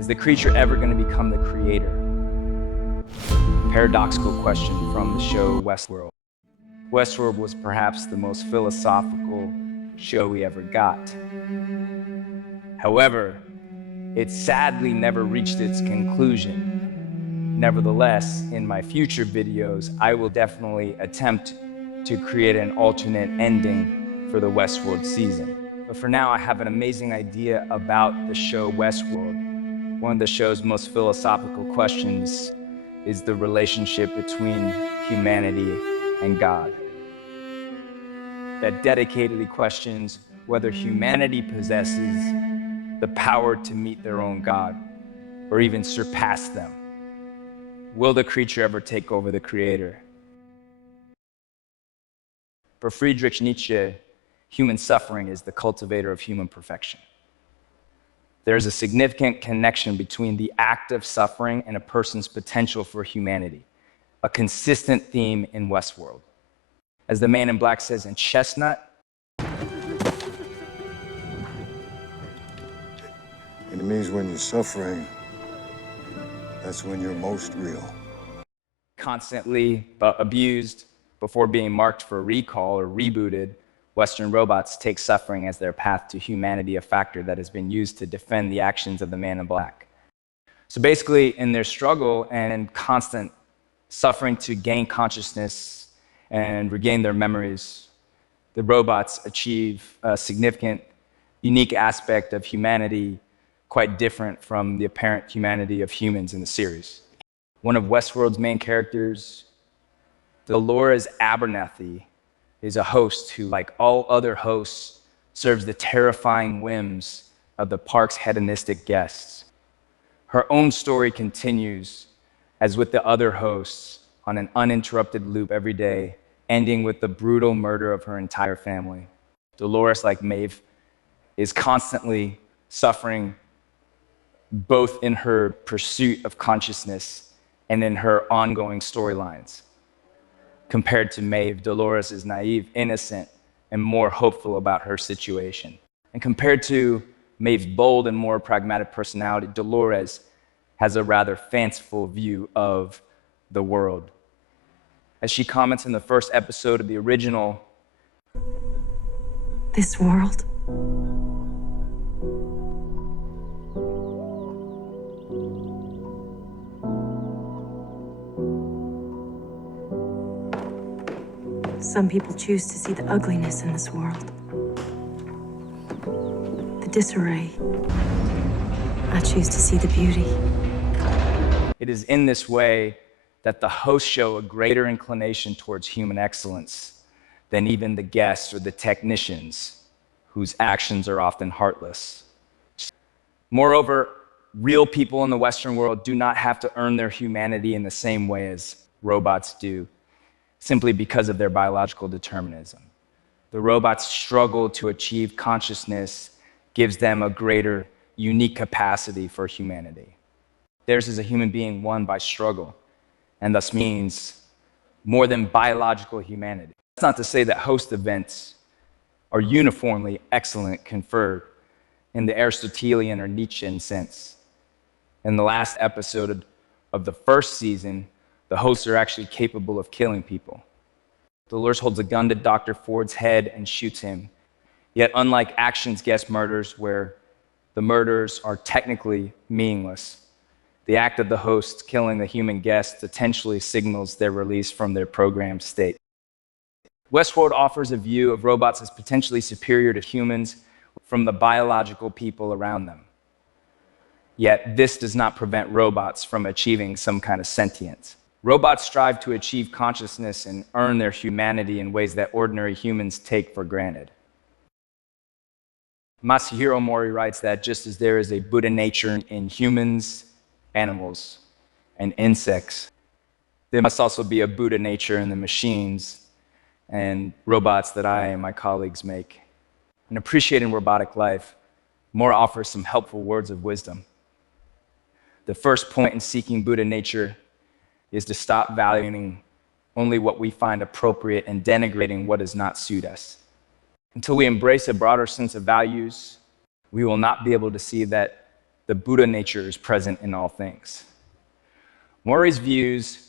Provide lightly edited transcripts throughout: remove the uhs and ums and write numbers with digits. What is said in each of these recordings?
Is the creature ever going to become the creator? Paradoxical question from the show Westworld. Westworld was perhaps the most philosophical show we ever got. However, it sadly never reached its conclusion. Nevertheless, in my future videos, I will definitely attempt to create an alternate ending for the Westworld season. But for now, I have an amazing idea about the show Westworld. One of the show's most philosophical questions is the relationship between humanity and God. That dedicatedly questions whether humanity possesses the power to meet their own God or even surpass them. Will the creature ever take over the creator? For Friedrich Nietzsche, human suffering is the cultivator of human perfection. There's a significant connection between the act of suffering and a person's potential for humanity, a consistent theme in Westworld. As the man in black says in Chestnut, it means when you're suffering, that's when you're most real. Constantly abused before being marked for recall or rebooted, Western robots take suffering as their path to humanity, a factor that has been used to defend the actions of the man in black. So basically, in their struggle and constant suffering to gain consciousness and regain their memories, the robots achieve a significant, unique aspect of humanity quite different from the apparent humanity of humans in the series. One of Westworld's main characters, Dolores Abernathy, is a host who, like all other hosts, serves the terrifying whims of the park's hedonistic guests. Her own story continues, as with the other hosts, on an uninterrupted loop every day, ending with the brutal murder of her entire family. Dolores, like Maeve, is constantly suffering both in her pursuit of consciousness and in her ongoing storylines. Compared to Maeve, Dolores is naive, innocent, and more hopeful about her situation. And compared to Maeve's bold and more pragmatic personality, Dolores has a rather fanciful view of the world. As she comments in the first episode of the original, "This world some people choose to see the ugliness in this world, the disarray. I choose to see the beauty." it is in this way that the hosts show a greater inclination towards human excellence than even the guests or the technicians, whose actions are often heartless. Moreover, real people in the Western world do not have to earn their humanity in the same way as robots do, simply because of their biological determinism. The robots' struggle to achieve consciousness gives them a greater, unique capacity for humanity. Theirs is a human being won by struggle, and thus means more than biological humanity. That's not to say that host events are uniformly excellent, conferred in the Aristotelian or Nietzschean sense. In the last episode of the first season, the hosts are actually capable of killing people. Dolores holds a gun to Dr. Ford's head and shoots him. Yet, unlike Action's guest murders, where the murders are technically meaningless, the act of the host killing the human guest potentially signals their release from their programmed state. Westworld offers a view of robots as potentially superior to humans from the biological people around them. Yet, this does not prevent robots from achieving some kind of sentience. Robots strive to achieve consciousness and earn their humanity in ways that ordinary humans take for granted. Masahiro Mori writes that just as there is a Buddha nature in humans, animals, and insects, there must also be a Buddha nature in the machines and robots that I and my colleagues make. In appreciating robotic life, Mori offers some helpful words of wisdom. The first point in seeking Buddha nature is to stop valuing only what we find appropriate and denigrating what does not suit us. Until we embrace a broader sense of values, we will not be able to see that the Buddha nature is present in all things. Mori's views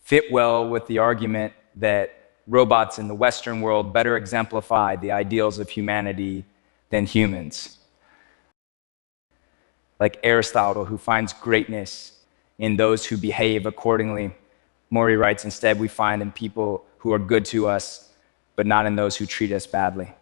fit well with the argument that robots in the Western world better exemplify the ideals of humanity than humans. Like Aristotle, who finds greatness in those who behave accordingly, Mori writes, instead we find in people who are good to us, but not in those who treat us badly.